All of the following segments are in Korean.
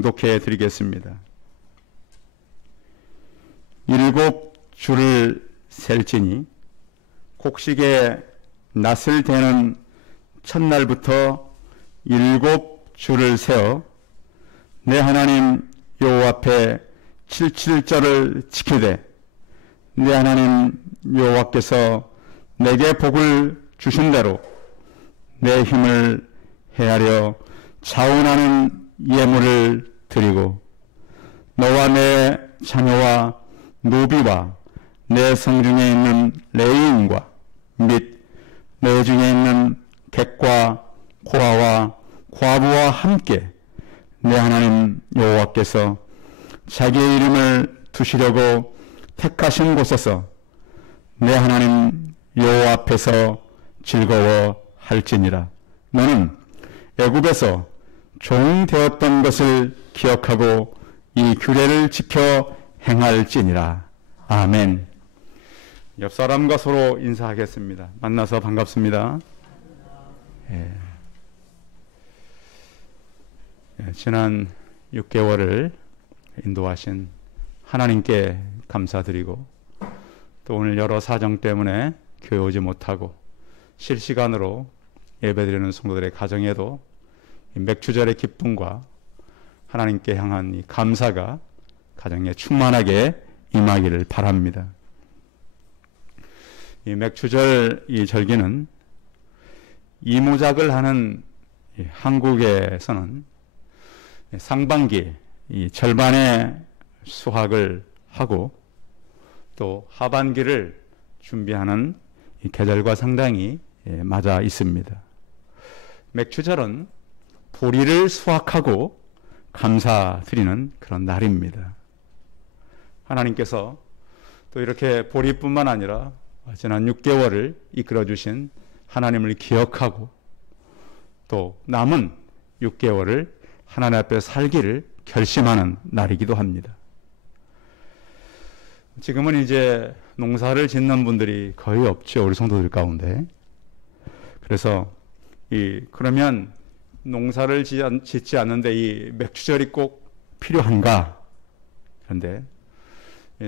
봉독해 드리겠습니다. 7 줄을 셀지니 곡식에 낫을 대는 첫날부터 7 줄을 세어 내 하나님 여호와 앞에 77절을 지키되 내 하나님 여호와께서 내게 복을 주신 대로 내 힘을 헤아려 자원하는 예물을 드리고 너와 내 자녀와 노비와 내 성중에 있는 레위인과 및 내 중에 있는 객과 고아와 과부와 함께 내 하나님 여호와께서 자기의 이름을 두시려고 택하신 곳에서 내 하나님 여호와 앞에서 즐거워할지니라. 너는 애굽에서 종 되었던 것을 기억하고 이 규례를 지켜 행할지니라. 아멘. 옆 사람과 서로 인사하겠습니다. 만나서 반갑습니다. 지난 6개월을 인도하신 하나님께 감사드리고 또 오늘 여러 사정 때문에 교회 오지 못하고 실시간으로 예배드리는 성도들의 가정에도 맥주절의 기쁨과 하나님께 향한 이 감사가 가정에 충만하게 임하기를 바랍니다. 이 맥주절 이 절기는 이모작을 하는 한국에서는 상반기 이 절반의 수확을 하고 또 하반기를 준비하는 이 계절과 상당히 맞아 있습니다. 맥주절은 보리를 수확하고 감사드리는 그런 날입니다. 하나님께서 또 이렇게 보리뿐만 아니라 지난 6개월을 이끌어주신 하나님을 기억하고 또 남은 6개월을 하나님 앞에 살기를 결심하는 날이기도 합니다. 지금은 이제 농사를 짓는 분들이 거의 없죠. 우리 성도들 가운데. 그래서 그러면 농사를 짓지 않는데 이 맥주절이 꼭 필요한가? 그런데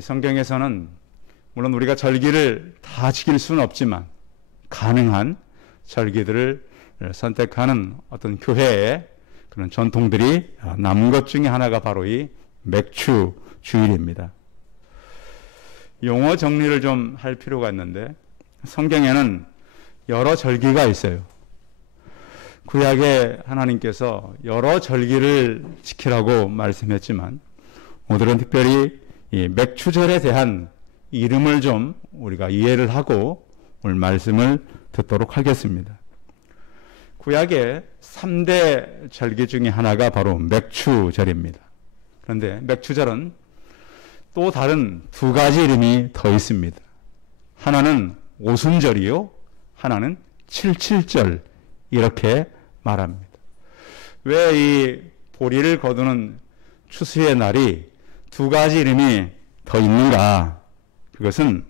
성경에서는 물론 우리가 절기를 다 지킬 수는 없지만 가능한 절기들을 선택하는 어떤 교회의 그런 전통들이 남은 것 중에 하나가 바로 이 맥주 주일입니다. 용어 정리를 좀 할 필요가 있는데 성경에는 여러 절기가 있어요. 구약에 하나님께서 여러 절기를 지키라고 말씀했지만 오늘은 특별히 이 맥주절에 대한 이름을 좀 우리가 이해를 하고 오늘 말씀을 듣도록 하겠습니다. 구약의 3대 절기 중에 하나가 바로 맥주절입니다. 그런데 맥주절은 또 다른 2가지 이름이 더 있습니다. 하나는 오순절이요, 하나는 칠칠절 이렇게 말합니다. 왜 이 보리를 거두는 추수의 날이 2가지 이름이 더 있는가? 그것은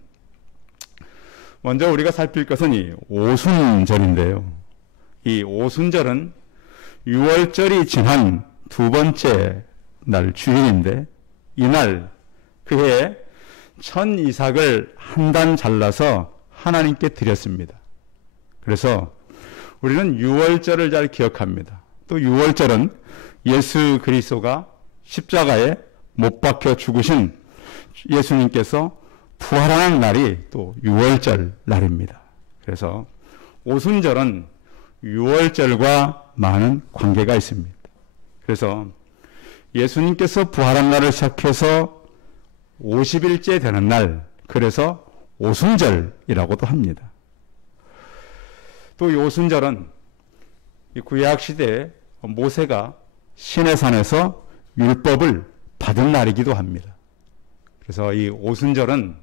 먼저 우리가 살필 것은 이 오순절인데요. 이 오순절은 6월절이 지난 2번째 날 주일인데 이날 그해 천 이삭을 한 단 잘라서 하나님께 드렸습니다. 그래서 우리는 6월절을 잘 기억합니다. 또 6월절은 예수 그리스도가 십자가에 못 박혀 죽으신 예수님께서 부활하는 날이 또 6월절 날입니다. 그래서 오순절은 6월절과 많은 관계가 있습니다. 그래서 예수님께서 부활한 날을 시작해서 50일째 되는 날, 그래서 오순절이라고도 합니다. 또 이 오순절은 이 구약 시대에 모세가 시내산에서 율법을 받은 날이기도 합니다. 그래서 이 오순절은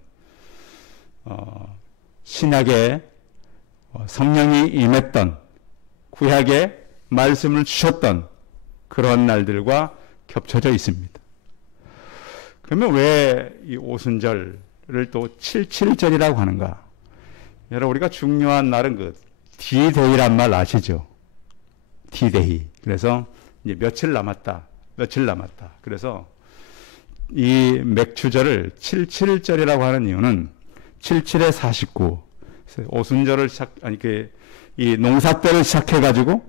신약에 성령이 임했던 구약에 말씀을 주셨던 그런 날들과 겹쳐져 있습니다. 그러면 왜 이 오순절을 또 칠칠절이라고 하는가? 여러분 우리가 중요한 날은 그 D-Day란 말 아시죠? D-Day. 그래서 이제 며칠 남았다. 며칠 남았다. 그래서 이 맥추절을 77절이라고 하는 이유는 77에 49, 오순절을 이 농사 때를 시작해 가지고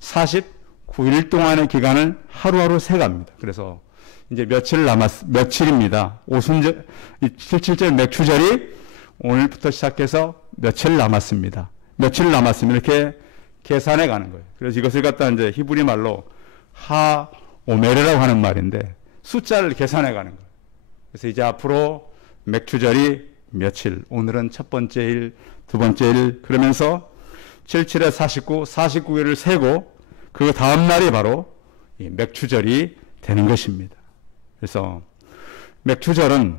49일 동안의 기간을 하루하루 세갑니다. 그래서 이제 며칠입니다. 오순절, 77절 맥추절이 오늘부터 시작해서 며칠 남았습니다. 며칠 남았으면 이렇게 계산해 가는 거예요. 그래서 이것을 갖다 이제 히브리 말로 하오메르라고 하는 말인데 숫자를 계산해 가는 거예요. 그래서 이제 앞으로 맥추절이 며칠, 오늘은 첫 번째 일, 두 번째 일, 그러면서 77에 49, 49일을 세고 그 다음 날이 바로 이 맥추절이 되는 것입니다. 그래서 맥추절은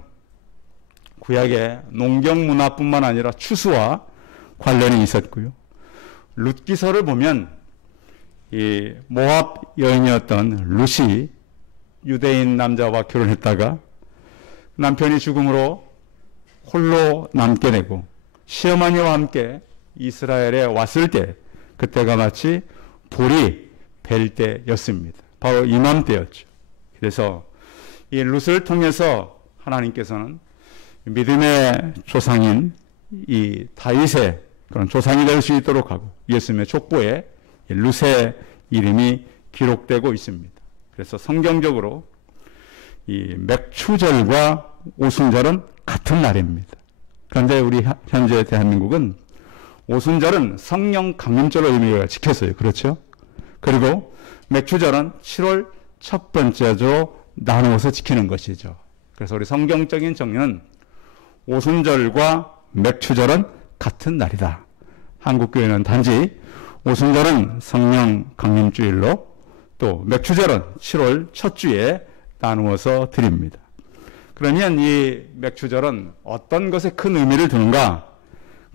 구약의 농경 문화뿐만 아니라 추수와 관련이 있었고요. 룻기서를 보면 이 모압 여인이었던 룻이 유대인 남자와 결혼했다가 남편이 죽음으로 홀로 남게 되고 시어머니와 함께 이스라엘에 왔을 때 그때가 마치 볼이 벨 때였습니다. 바로 이맘때였죠. 그래서 이 룻을 통해서 하나님께서는 믿음의 조상인 이 다윗의 그런 조상이 될 수 있도록 하고 예수님의 족보에 룻의 이름이 기록되고 있습니다. 그래서 성경적으로 이 맥추절과 오순절은 같은 날입니다. 그런데 우리 현재 대한민국은 오순절은 성령 강림절로 의미가 지켰어요. 그렇죠? 그리고 맥추절은 7월 첫 번째 주 나누어서 지키는 것이죠. 그래서 우리 성경적인 정리는 오순절과 맥추절은 같은 날이다. 한국교회는 단지 오순절은 성령 강림주일로 또 맥추절은 7월 첫 주에 나누어서 드립니다. 그러면 이 맥추절은 어떤 것에 큰 의미를 두는가?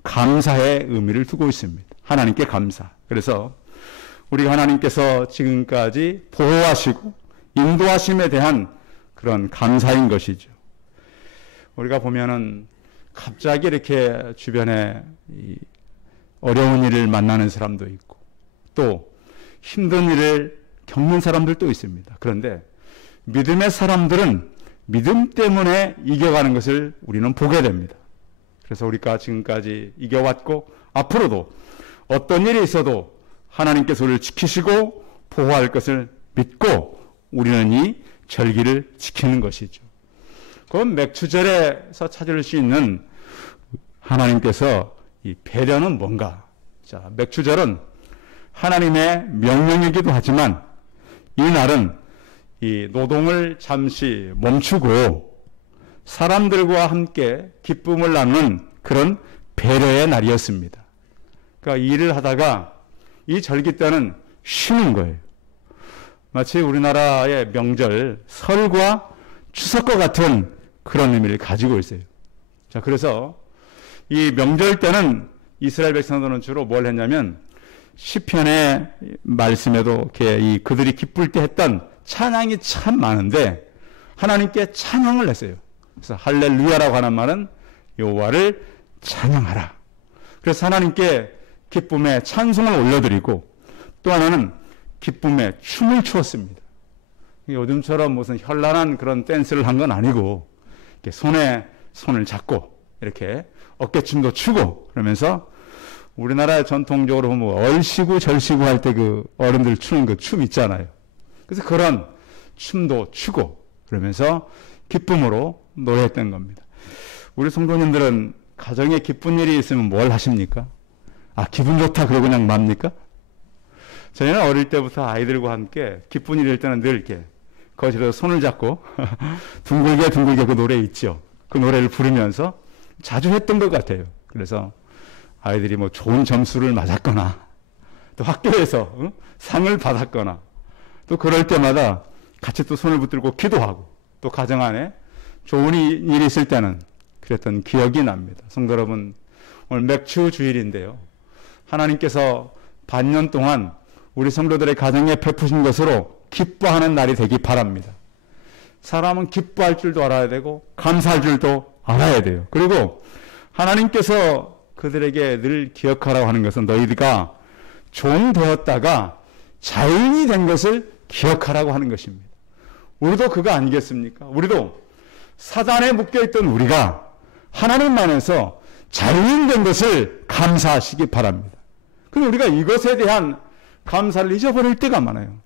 감사의 의미를 두고 있습니다. 하나님께 감사. 그래서 우리가 하나님께서 지금까지 보호하시고 인도하심에 대한 그런 감사인 것이죠. 우리가 보면은 갑자기 이렇게 주변에 어려운 일을 만나는 사람도 있고 또 힘든 일을 겪는 사람들도 있습니다. 그런데 믿음의 사람들은 믿음 때문에 이겨가는 것을 우리는 보게 됩니다. 그래서 우리가 지금까지 이겨왔고 앞으로도 어떤 일이 있어도 하나님께서 우리를 지키시고 보호할 것을 믿고 우리는 이 절기를 지키는 것이죠. 그럼 맥추절에서 찾을 수 있는 하나님께서 이 배려는 뭔가? 자, 맥추절은 하나님의 명령이기도 하지만 이 날은 이 노동을 잠시 멈추고 사람들과 함께 기쁨을 나누는 그런 배려의 날이었습니다. 그러니까 일을 하다가 이 절기 때는 쉬는 거예요. 마치 우리나라의 명절 설과 추석과 같은 그런 의미를 가지고 있어요. 자, 그래서 이 명절 때는 이스라엘 백성들은 주로 뭘 했냐면 시편의 말씀에도 이렇게 그들이 기쁠 때 했던 찬양이 참 많은데 하나님께 찬양을 했어요. 그래서 할렐루야라고 하는 말은 여호와를 찬양하라. 그래서 하나님께 기쁨의 찬송을 올려드리고 또 하나는 기쁨의 춤을 추었습니다. 요즘처럼 무슨 현란한 그런 댄스를 한 건 아니고 이렇게 손에 손을 잡고 이렇게 어깨춤도 추고 그러면서 우리나라 전통적으로 보면 얼씨구 절씨구 할 때 그 어른들 추는 그 춤 있잖아요. 그래서 그런 춤도 추고 그러면서 기쁨으로 노래했던 겁니다. 우리 성도님들은 가정에 기쁜 일이 있으면 뭘 하십니까? 아, 기분 좋다 그러고 그냥 맙니까? 저희는 어릴 때부터 아이들과 함께 기쁜 일일 때는 늘 이렇게 거실에서 손을 잡고 둥글게 둥글게 그 노래 있죠. 그 노래를 부르면서 자주 했던 것 같아요. 그래서 아이들이 뭐 좋은 점수를 맞았거나 또 학교에서 상을 받았거나 또 그럴 때마다 같이 또 손을 붙들고 기도하고 또 가정 안에 좋은 일이 있을 때는 그랬던 기억이 납니다. 성도 여러분, 오늘 맥추 주일인데요. 하나님께서 반년 동안 우리 성도들의 가정에 베푸신 것으로 기뻐하는 날이 되기 바랍니다. 사람은 기뻐할 줄도 알아야 되고 감사할 줄도 알아야 돼요. 그리고 하나님께서 그들에게 늘 기억하라고 하는 것은 너희가 종 되었다가 자인이 된 것을 기억하라고 하는 것입니다. 우리도 그거 아니겠습니까? 우리도 사단에 묶여있던 우리가 하나님 안에서 자유인된 것을 감사하시기 바랍니다. 그런데 우리가 이것에 대한 감사를 잊어버릴 때가 많아요.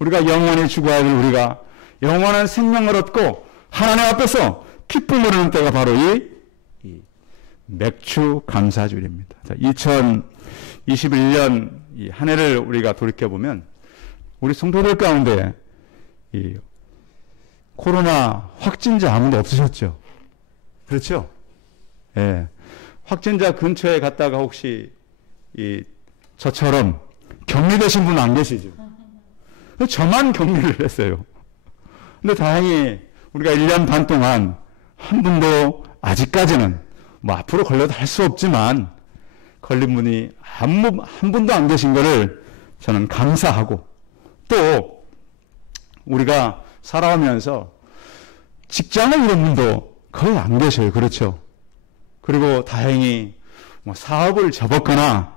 우리가 영원히 죽어야 될 우리가 영원한 생명을 얻고 하나님 앞에서 기쁨을 얻는 때가 바로 이 맥주 감사주일입니다. 2021년 이 한 해를 우리가 돌이켜보면 우리 성도들 가운데 이 코로나 확진자 아무도 없으셨죠? 그렇죠? 예. 확진자 근처에 갔다가 혹시 저처럼 격리되신 분 안 계시죠? 저만 격리를 했어요. 근데 다행히 우리가 1년 반 동안 한 분도 아직까지는 뭐 앞으로 걸려도 할 수 없지만 걸린 분이 한 분도 안 계신 것을 저는 감사하고, 또 우리가 살아오면서 직장을 잃은 분도 거의 안 계셔요. 그렇죠? 그리고 다행히 뭐 사업을 접었거나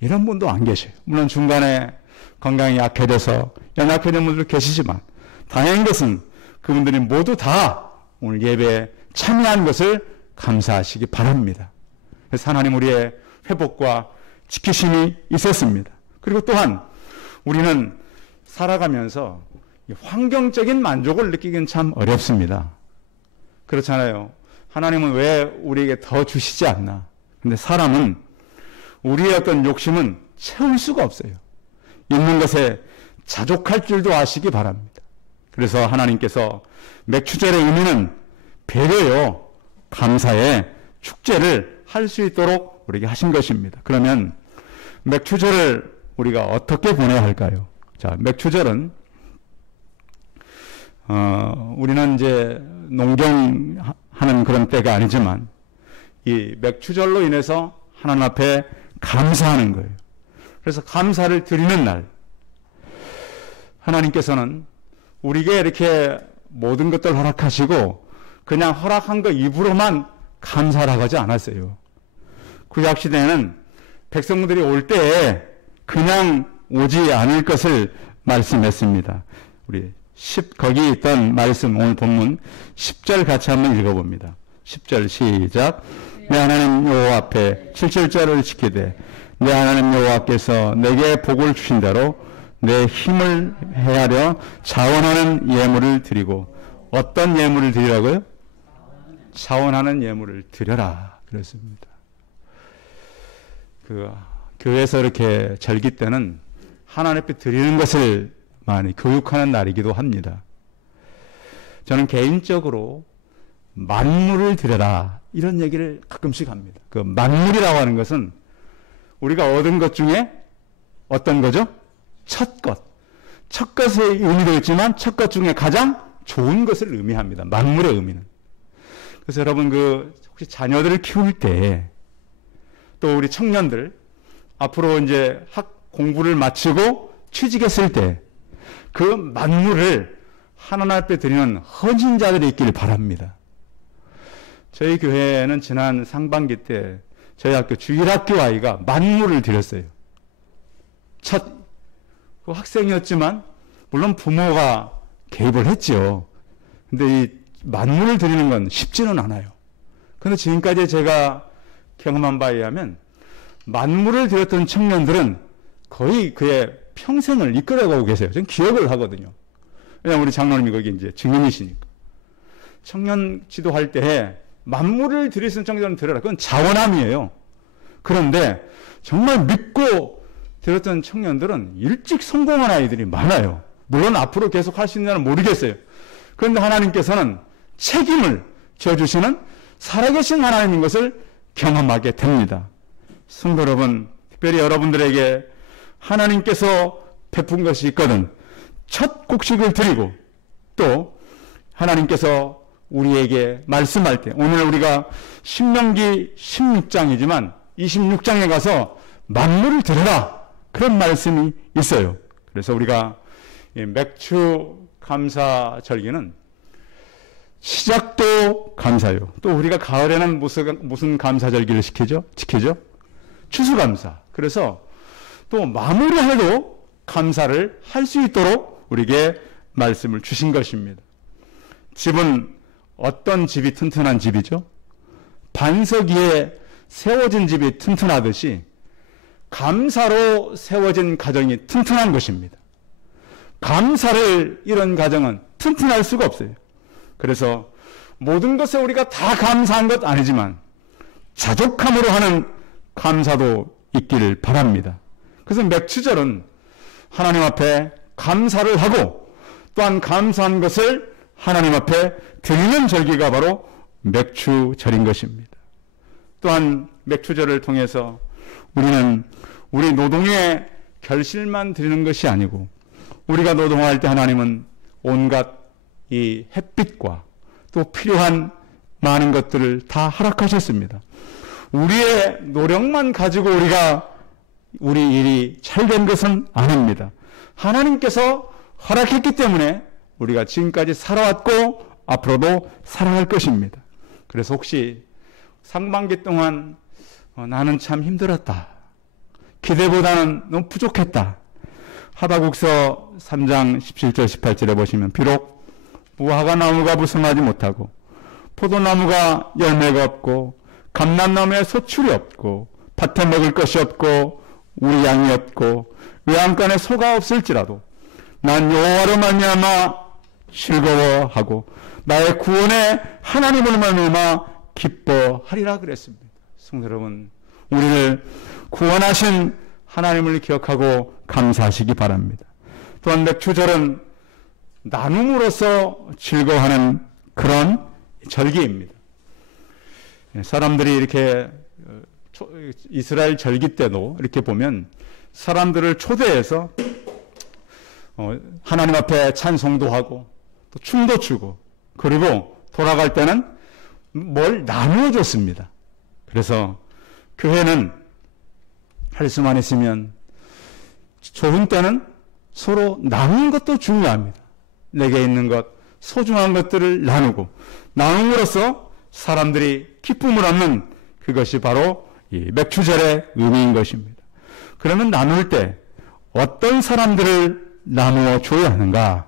이런 분도 안 계셔요. 물론 중간에 건강이 약해져서 연약해진 분들 계시지만 다행인 것은 그분들이 모두 다 오늘 예배에 참여한 것을 감사하시기 바랍니다. 그래서 하나님 우리의 회복과 지키심이 있었습니다. 그리고 또한 우리는 살아가면서 환경적인 만족을 느끼기는 참 어렵습니다. 그렇잖아요. 하나님은 왜 우리에게 더 주시지 않나? 근데 사람은 우리의 어떤 욕심은 채울 수가 없어요. 있는 것에 자족할 줄도 아시기 바랍니다. 그래서 하나님께서 맥주절의 의미는 배려요, 감사의 축제를 할 수 있도록 우리에게 하신 것입니다. 그러면 맥주절을 우리가 어떻게 보내야 할까요? 자, 맥주절은 우리는 이제 농경하는 그런 때가 아니지만 이 맥주절로 인해서 하나님 앞에 감사하는 거예요. 그래서 감사를 드리는 날, 하나님께서는 우리에게 이렇게 모든 것들 허락하시고 그냥 허락한 거 입으로만 감사라고 하지 않았어요. 구약시대에는 백성들이 올 때에 그냥 오지 않을 것을 말씀했습니다. 우리 거기 있던 말씀, 오늘 본문 10절 같이 한번 읽어봅니다. 10절 시작. 내 하나님 여호와 앞에 7절을 지키되 내 하나님 여호와께서 내게 복을 주신 대로 내 힘을 헤아려 자원하는 예물을 드리고, 어떤 예물을 드리라고요? 자원하는 예물을 드려라 그랬습니다. 교회에서 이렇게 절기 때는 하나님 앞에 드리는 것을 많이 교육하는 날이기도 합니다. 저는 개인적으로 만물을 드려라 이런 얘기를 가끔씩 합니다. 그 만물이라고 하는 것은 우리가 얻은 것 중에 어떤 거죠? 첫 것. 첫 것의 의미도 있지만 첫 것 중에 가장 좋은 것을 의미합니다. 만물의 의미는. 그래서 여러분 혹시 자녀들을 키울 때, 또 우리 청년들 앞으로 이제 공부를 마치고 취직했을 때 그 만물을 하나님 앞에 드리는 헌신자들이 있기를 바랍니다. 저희 교회는 지난 상반기 때 저희 학교 주일학교 아이가 만물을 드렸어요. 그 학생이었지만 물론 부모가 개입을 했죠. 근데 이 만물을 드리는 건 쉽지는 않아요. 그런데 지금까지 제가 경험한 바에 의하면 만물을 드렸던 청년들은 거의 그의 평생을 이끌어가고 계세요. 저는 기억을 하거든요. 왜냐하면 우리 장로님이 거기 이제 증인이시니까. 청년 지도할 때 만물을 드릴 수 있는 청년들은 드려라. 그건 자원함이에요. 그런데 정말 믿고 드렸던 청년들은 일찍 성공한 아이들이 많아요. 물론 앞으로 계속 할 수 있는지는 모르겠어요. 그런데 하나님께서는 책임을 져주시는 살아계신 하나님인 것을 경험하게 됩니다. 성도 여러분, 특별히 여러분들에게 하나님께서 베푼 것이 있거든 첫 곡식을 드리고, 또 하나님께서 우리에게 말씀할 때, 오늘 우리가 신명기 16장이지만 26장에 가서 만물을 드려라 그런 말씀이 있어요. 그래서 우리가 맥주 감사 절기는 시작도 감사요. 또 우리가 가을에는 무슨 감사 절기를 지키죠? 추수감사. 그래서 또 마무리해도 감사를 할 수 있도록 우리에게 말씀을 주신 것입니다. 집은 어떤 집이 튼튼한 집이죠? 반석 위에 세워진 집이 튼튼하듯이 감사로 세워진 가정이 튼튼한 것입니다. 감사를 잃은 가정은 튼튼할 수가 없어요. 그래서 모든 것에 우리가 다 감사한 것 아니지만 자족함으로 하는 감사도 있기를 바랍니다. 그래서 맥추절은 하나님 앞에 감사를 하고 또한 감사한 것을 하나님 앞에 드리는 절기가 바로 맥추절인 것입니다. 또한 맥추절을 통해서 우리는 우리 노동의 결실만 드리는 것이 아니고 우리가 노동할 때 하나님은 온갖 이 햇빛과 또 필요한 많은 것들을 다 허락하셨습니다. 우리의 노력만 가지고 우리 일이 잘된 것은 아닙니다. 하나님께서 허락했기 때문에 우리가 지금까지 살아왔고 앞으로도 살아갈 것입니다. 그래서 혹시 상반기 동안 나는 참 힘들었다. 기대보다는 너무 부족했다. 하박국서 3장 17절 18절에 보시면 비록 무화과 나무가 부성하지 못하고 포도나무가 열매가 없고 감람나무에 소출이 없고 밭에 먹을 것이 없고 우리 양이 없고 외양간에 소가 없을지라도 난 여호와로 말미암아 즐거워하고 나의 구원의 하나님을 말미암아 기뻐하리라 그랬습니다. 성도 여러분, 우리를 구원하신 하나님을 기억하고 감사하시기 바랍니다. 또한 맥추절은 나눔으로서 즐거워하는 그런 절기입니다. 사람들이 이렇게 이스라엘 절기 때도 이렇게 보면 사람들을 초대해서 하나님 앞에 찬송도 하고 또 춤도 추고 그리고 돌아갈 때는 뭘 나누어 줬습니다. 그래서 교회는 할 수만 있으면 좋은 때는 서로 나누는 것도 중요합니다. 내게 있는 것, 소중한 것들을 나누고 나눔으로써 사람들이 기쁨을 얻는 그것이 바로 이 맥추절의 의미인 것입니다. 그러면 나눌 때 어떤 사람들을 나누어 줘야 하는가?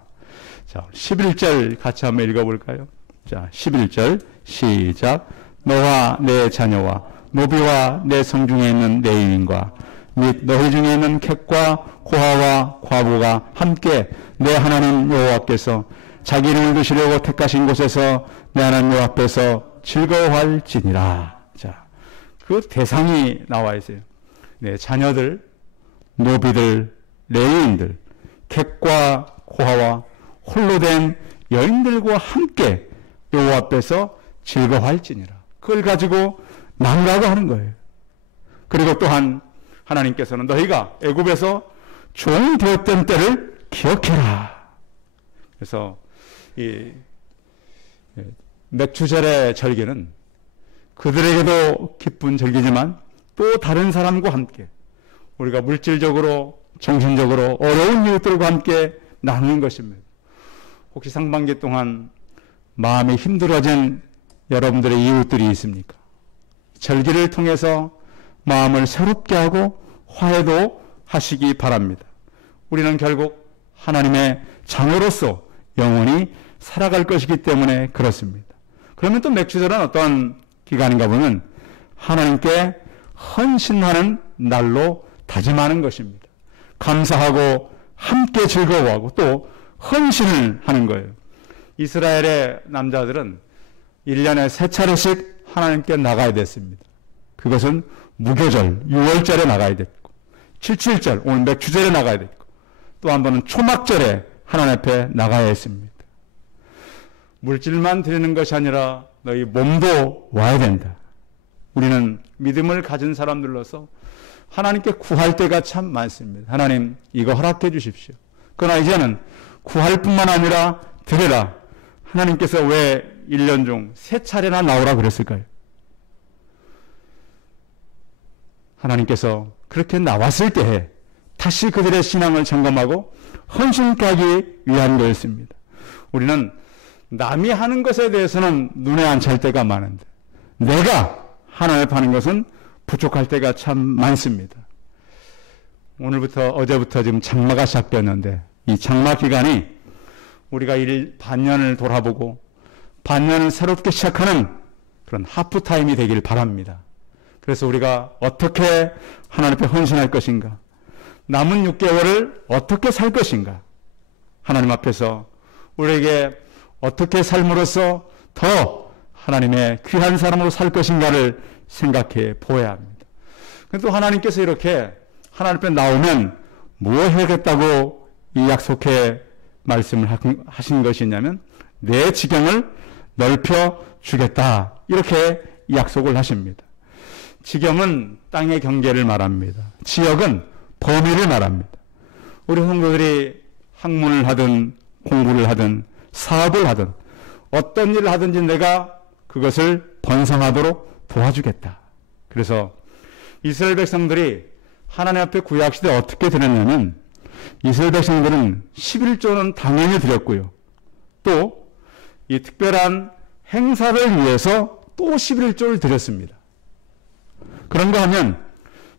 자, 11절 같이 한번 읽어볼까요? 자, 11절 시작. 너와 내 자녀와 노비와 내 성중에 있는 내 유인과 및 너희 중에 있는 객과 고아와 과부가 함께 내 하나님 여호와께서 자기 이름을 두시려고 택하신 곳에서 내 하나님 여호와 앞에서 즐거워할지니라. 자, 그 대상이 나와 있어요. 내 자녀들, 노비들, 레위인들, 객과 고아와 홀로 된 여인들과 함께 여호와 앞에서 즐거워할지니라. 그걸 가지고 나누라고 하는 거예요. 그리고 또한 하나님께서는 너희가 애굽에서 종이 되었던 때를 기억해라. 그래서 이 맥추절의 절기는 그들에게도 기쁜 절기지만 또 다른 사람과 함께 우리가 물질적으로 정신적으로 어려운 이웃들과 함께 나누는 것입니다. 혹시 상반기 동안 마음이 힘들어진 여러분들의 이웃들이 있습니까? 절기를 통해서 마음을 새롭게 하고 화해도 하시기 바랍니다. 우리는 결국 하나님의 자녀로서 영원히 살아갈 것이기 때문에 그렇습니다. 그러면 또 맥추절은 어떤 기간인가 보면 하나님께 헌신하는 날로 다짐하는 것입니다. 감사하고 함께 즐거워하고 또 헌신을 하는 거예요. 이스라엘의 남자들은 1년에 3차례씩 하나님께 나가야 됐습니다. 그것은 무교절, 6월절에 나가야 됐고 77절, 오늘 맥추절에 나가야 됐고 또 한 번은 초막절에 하나님 앞에 나가야 했습니다. 물질만 드리는 것이 아니라 너희 몸도 와야 된다. 우리는 믿음을 가진 사람들로서 하나님께 구할 때가 참 많습니다. 하나님 이거 허락해 주십시오. 그러나 이제는 구할 뿐만 아니라 드려라. 하나님께서 왜 1년 중 3차례나 나오라 그랬을까요? 하나님께서 그렇게 나왔을 때에 다시 그들의 신앙을 점검하고 헌신하기 위한 거였습니다. 우리는 남이 하는 것에 대해서는 눈에 안 찰 때가 많은데 내가 하나님 앞에 하는 것은 부족할 때가 참 많습니다. 오늘부터 어제부터 지금 장마가 시작되었는데 이 장마 기간이 우리가 반년을 돌아보고 반년을 새롭게 시작하는 그런 하프타임이 되길 바랍니다. 그래서 우리가 어떻게 하나님 앞에 헌신할 것인가, 남은 6개월을 어떻게 살 것인가, 하나님 앞에서 우리에게 어떻게 삶으로써 더 하나님의 귀한 사람으로 살 것인가를 생각해 보아야 합니다. 또 하나님께서 이렇게 하나님 앞에 나오면 뭐 해야겠다고 이 약속해 말씀을 하신 것이냐면 내 지경을 넓혀 주겠다, 이렇게 약속을 하십니다. 지경은 땅의 경계를 말합니다. 지역은 범위를 말합니다. 우리 성도들이 학문을 하든 공부를 하든 사업을 하든 어떤 일을 하든지 내가 그것을 번성하도록 도와주겠다. 그래서 이스라엘 백성들이 하나님 앞에 구약시대에 어떻게 드렸냐면 이스라엘 백성들은 11조는 당연히 드렸고요. 또 이 특별한 행사를 위해서 또 11조를 드렸습니다. 그런가 하면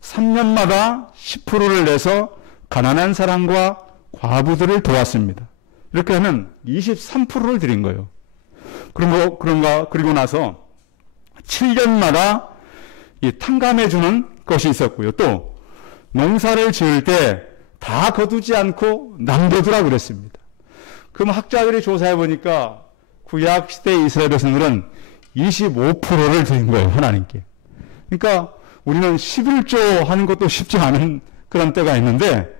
3년마다 10%를 내서 가난한 사람과 과부들을 도왔습니다. 이렇게 하면 23%를 드린 거예요. 그리고 나서 7년마다 이 탕감해 주는 것이 있었고요. 또 농사를 지을 때 다 거두지 않고 남겨두라 그랬습니다. 그럼 학자들이 조사해 보니까 구약 시대 이스라엘 백성들은 25%를 드린 거예요, 하나님께. 그러니까 우리는 11조 하는 것도 쉽지 않은 그런 때가 있는데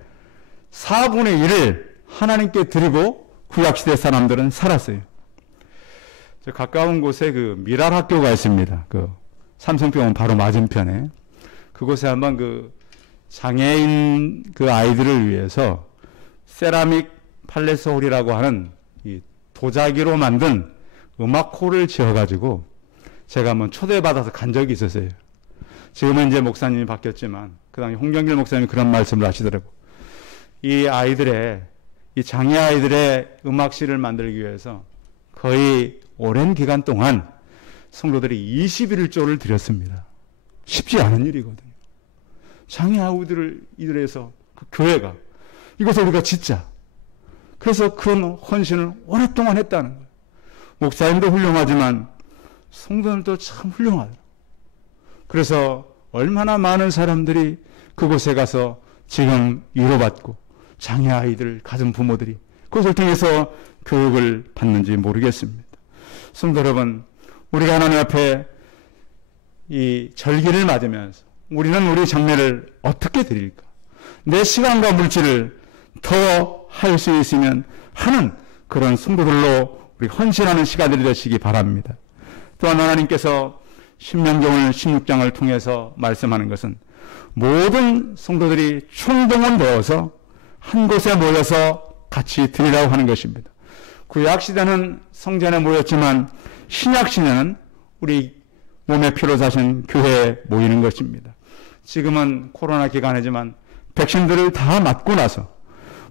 4분의 1을 하나님께 드리고 구약 시대 사람들은 살았어요. 저 가까운 곳에 그 미랄 학교가 있습니다. 그 삼성병원 바로 맞은편에. 그곳에 한번 그 장애인 그 아이들을 위해서 세라믹 팔레스홀이라고 하는 이 도자기로 만든 음악홀을 지어가지고 제가 한번 초대받아서 간 적이 있었어요. 지금은 이제 목사님이 바뀌었지만 그 당시 홍경길 목사님이 그런 말씀을 하시더라고요. 이 아이들의, 이 장애 아이들의 음악실을 만들기 위해서 거의 오랜 기간 동안 성도들이 21조를 드렸습니다. 쉽지 않은 일이거든요. 장애 아이들을 위해서 그 교회가 이것을 우리가 짓자. 그래서 큰 헌신을 오랫동안 했다는 거예요. 목사님도 훌륭하지만 성도들도 참 훌륭하더라고요. 그래서 얼마나 많은 사람들이 그곳에 가서 지금 위로받고 장애 아이들 가진 부모들이 그것을 통해서 교육을 받는지 모르겠습니다. 성도 여러분, 우리가 하나님 앞에 이 절기를 맞으면서 우리는 우리 장례를 어떻게 드릴까? 내 시간과 물질을 더 할 수 있으면 하는 그런 성도들로 우리 헌신하는 시간들이 되시기 바랍니다. 또한 하나님께서 신명기오늘 16장을 통해서 말씀하는 것은 모든 성도들이 총동원되어서 한 곳에 모여서 같이 드리라고 하는 것입니다. 구약시대는 성전에 모였지만 신약시대는 우리 몸의 피로 사신 교회에 모이는 것입니다. 지금은 코로나 기간이지만 백신들을 다 맞고 나서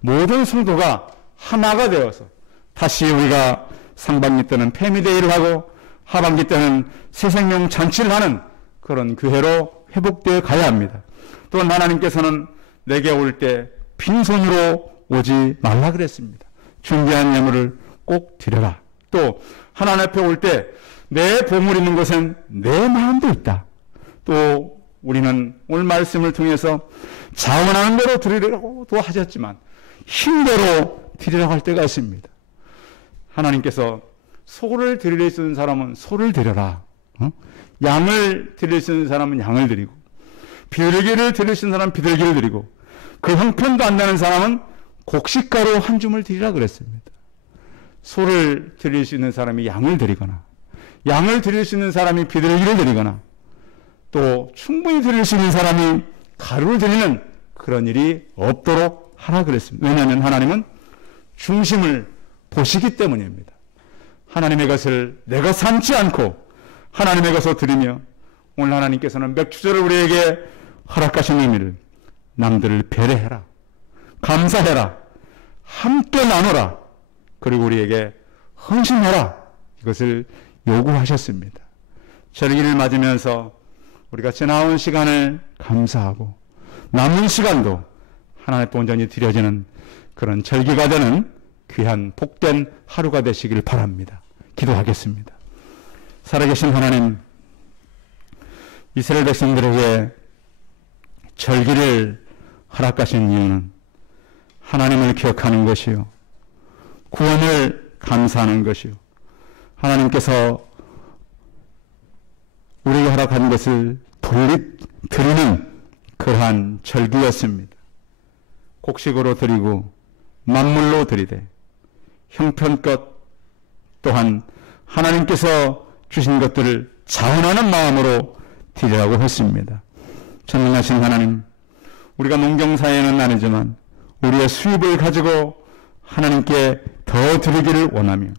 모든 성도가 하나가 되어서 다시 우리가 상반기 때는 패미데이를 하고 하반기 때는 새생명 잔치를 하는 그런 교회로 회복되어 가야 합니다. 또한 하나님께서는 내게 올 때 빈손으로 오지 말라 그랬습니다. 준비한 예물을 꼭 드려라. 또 하나님 앞에 올 때 내 보물 있는 곳엔 내 마음도 있다. 또 우리는 오늘 말씀을 통해서 자원하는 대로 드리려고도 하셨지만 힘대로 드리라고 할 때가 있습니다. 하나님께서 소를 드릴 수 있는 사람은 소를 드려라. 양을 드릴 수 있는 사람은 양을 드리고 비둘기를 드릴 수 있는 사람은 비둘기를 드리고 그 형편도 안 나는 사람은 곡식가루 한 줌을 드리라 그랬습니다. 소를 드릴 수 있는 사람이 양을 드리거나 양을 드릴 수 있는 사람이 비둘기를 드리거나 또 충분히 드릴 수 있는 사람이 가루를 드리는 그런 일이 없도록 하라 그랬습니다. 왜냐하면 하나님은 중심을 보시기 때문입니다. 하나님의 것을 내가 삼지 않고 하나님의 것을 드리며 오늘 하나님께서는 맥주절을 우리에게 허락하신 의미를 남들을 배려해라, 감사해라, 함께 나누라, 그리고 우리에게 헌신하라, 이것을 요구하셨습니다. 절기를 맞으면서 우리가 지나온 시간을 감사하고 남은 시간도 하나님 앞에 온전히 드려지는 그런 절기가 되는 귀한 복된 하루가 되시길 바랍니다. 기도하겠습니다. 살아계신 하나님, 이스라엘 백성들에게 절기를 허락하신 이유는 하나님을 기억하는 것이요, 구원을 감사하는 것이요, 하나님께서 우리에게 허락한 것을 드리는 그러한 절기였습니다. 곡식으로 드리고 만물로 드리되 형편껏 또한 하나님께서 주신 것들을 자원하는 마음으로 드리라고 했습니다. 전능하신 하나님, 우리가 농경사회는 아니지만 우리의 수입을 가지고 하나님께 더 드리기를 원하며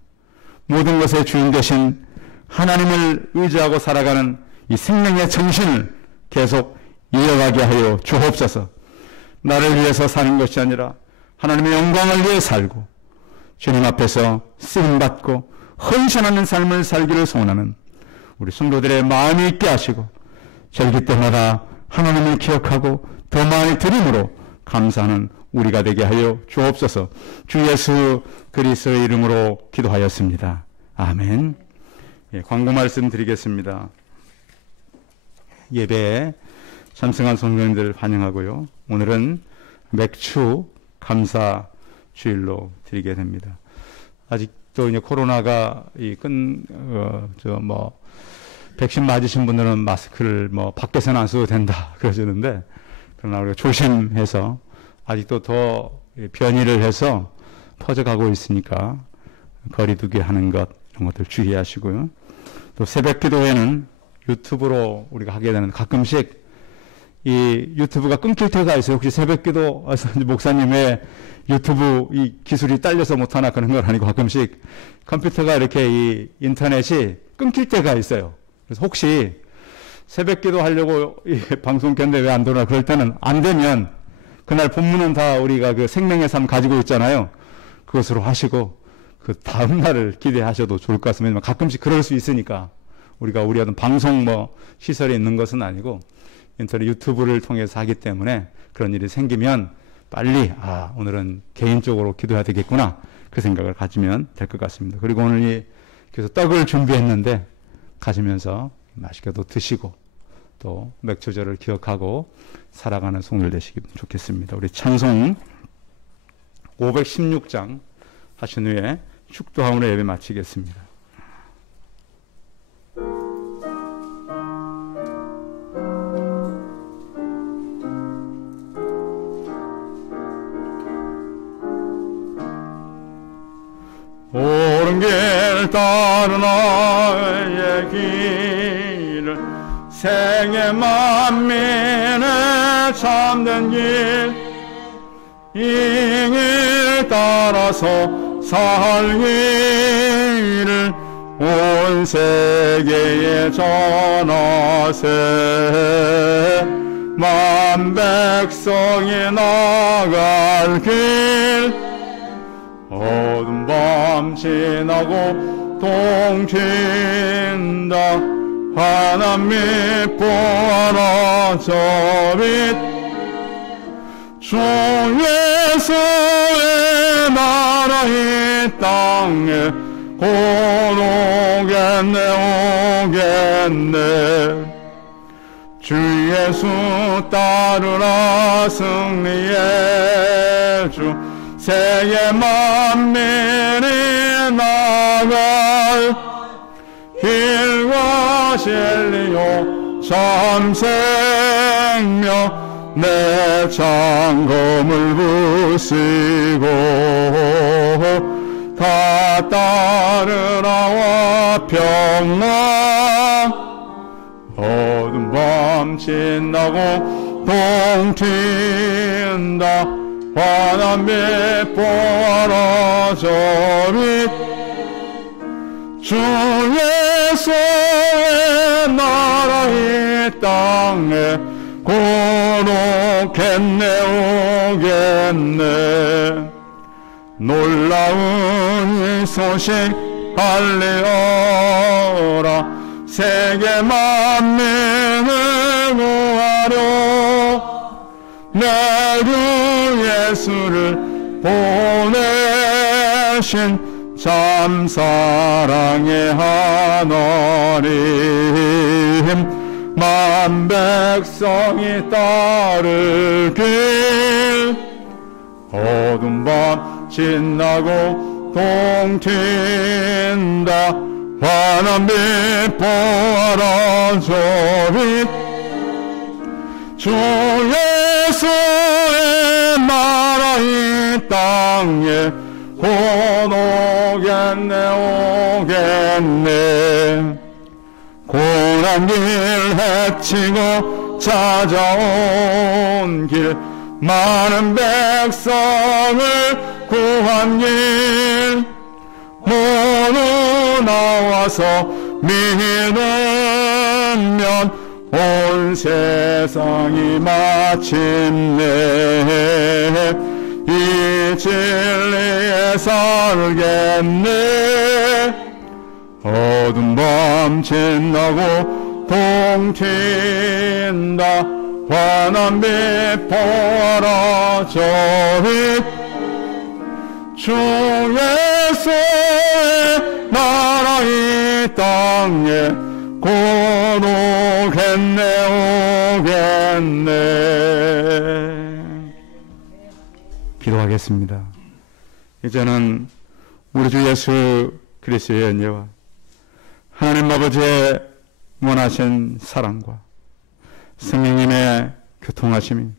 모든 것의 주인 되신 하나님을 의지하고 살아가는 이 생명의 정신을 계속 이어가게 하여 주옵소서. 나를 위해서 사는 것이 아니라 하나님의 영광을 위해 살고 주님 앞에서 쓰임받고 헌신하는 삶을 살기를 소원하는 우리 성도들의 마음이 있게 하시고 절기 때마다 하나님을 기억하고 더 많이 드림으로 감사하는 우리가 되게 하여 주옵소서. 주 예수 그리스도의 이름으로 기도하였습니다. 아멘. 광고 말씀 드리겠습니다. 예배에 참석한 성도님들 환영하고요. 오늘은 맥주 감사 주일로 드리게 됩니다. 아직도 이제 코로나가 백신 맞으신 분들은 마스크를 밖에서는 안 써도 된다 그러시는데, 그러나 우리가 조심해서 아직도 더 변이를 해서 퍼져가고 있으니까 거리두기 하는 것, 이런 것들 주의하시고요. 또 새벽 기도회는 유튜브로 우리가 하게 되는, 가끔씩 이 유튜브가 끊길 때가 있어요. 혹시 새벽 기도 목사님 왜 유튜브 이 기술이 딸려서 못하나 그런 건 아니고, 가끔씩 컴퓨터가 이렇게 이 인터넷이 끊길 때가 있어요. 그래서 혹시 새벽 기도 하려고 이 방송 켰는데 왜 안 되나 그럴 때는, 안 되면 그날 본문은 다 우리가 그 생명의 삶 가지고 있잖아요. 그것으로 하시고 그 다음 날을 기대하셔도 좋을 것 같습니다. 가끔씩 그럴 수 있으니까 우리가 우리 어떤 방송 시설이 있는 것은 아니고 인터넷 유튜브를 통해서 하기 때문에 그런 일이 생기면 빨리 오늘은 개인적으로 기도해야 되겠구나, 그 생각을 가지면 될 것 같습니다. 그리고 오늘 그래서 떡을 준비했는데 가시면서 맛있게도 드시고 또 맥주절을 기억하고 살아가는 성도들 되시기 좋겠습니다. 우리 찬송 516장 하신 후에 축도하므로 예배 마치겠습니다. 옳은 길 따르 나의 길을, 생애 만민의 참된 길, 이 길 따라서 살기를 온 세계에 전하세. 만 백성이 나갈 길, 어두운 밤 지나고 동친다. 하나님 보아라 저 빛, 주 예수의 나라 이 땅에 곧 오겠네. 주 예수 따르라 승리의 주, 세계 만민이 나갈 길과 진리요 참 생명, 내 장검을 부시고 다 따르라와 평강. 어두운 밤 지나고 동튄다. 환한 빛 보아라 저 빛, 주 예수의 나라 이 땅에 곧 오겠네. 놀라운 이 소식 알리어라. 세계 만민을 구하려 내 주 예수를 보내신 자 참 사랑의 하나님 만 백성이 따를 길 어두운 밤 지나고 동튄다 환한 빛 보아라 저빛 주 예수의 나라 이 땅에 곧 오겠네 오겠네 고난 길 헤치고 찾아온 길 많은 백성을 구한 길 모두 나와서 믿으면 온 세상이 마침내 이 진리에 살겠네 어두운 밤 지나고 동튄다 환한 빛 보아라 저빛 주 예수의 나라 이 땅에 곧 오겠네 오겠네. 기도하겠습니다. 이제는 우리 주 예수 그리스도의 은혜와 하나님 아버지의 원하신 사랑과 성령님의 교통하심이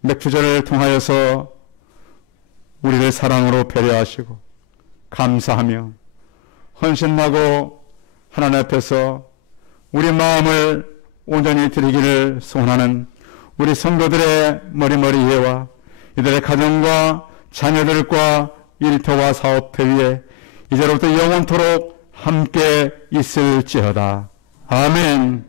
맥주절을 통하여서 우리를 사랑으로 배려하시고 감사하며 헌신하고 하나님 앞에서 우리 마음을 온전히 드리기를 소원하는 우리 성도들의 머리머리 예와 이들의 가정과 자녀들과 일터와 사업터 위에 이제로부터 영원토록 함께 있을지어다. 아멘.